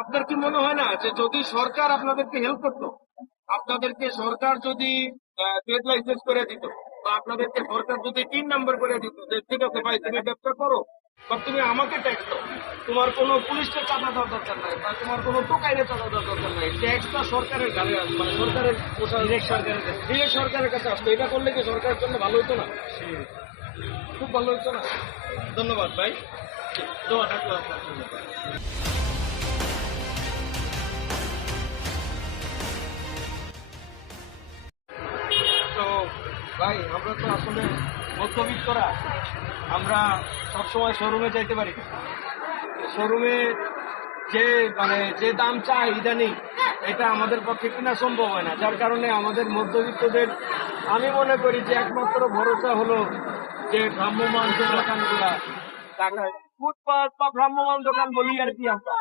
আপনার কি মনে হয় না যে যদি সরকার আপনাদেরকে হেল্প করতো, আপনাদেরকে সরকার যদি ট্রেড লাইসেন্স করে দিত, বা আপনাদেরকে সরকার যদি 3 নম্বর করে দিত যে ঠিক আছে ভাই তুমি ব্যবসা করো, বা তুমি আমাকে ট্যাক্স দাও, তোমার কোনো পুলিশকে চাঁদা দেওয়ার দরকার নাই, বা তোমার কোনো টোকাইলে চাঁদা দেওয়ার দরকার নাই, ট্যাক্সটা সরকারের ঘাড়ে আসবে, মানে সরকারের ডিরেক্ট সরকারের কাছে আসতো, এটা করলে কি সরকারের জন্য ভালো হতো না? খুব ভালো হতো না? ধন্যবাদ ভাই, দোয়া থাকলো আপনার জন্য। তো ভাই আমরা তো আসলে মধ্যবিত্তরা, আমরা সবসময় শোরুমে যাইতে পারি না। শোরুমে যে যে দাম চাই ইদানিং, এটা আমাদের পক্ষে কিনা সম্ভব হয় না, যার কারণে আমাদের মধ্যবিত্তদের আমি মনে করি যে একমাত্র ভরসা হলো যে ভ্রাম্যমান যে দোকানগুলা, টাকায় ফুটপাত বা ভ্রাম্যমান দোকান বলি আর কি আমরা,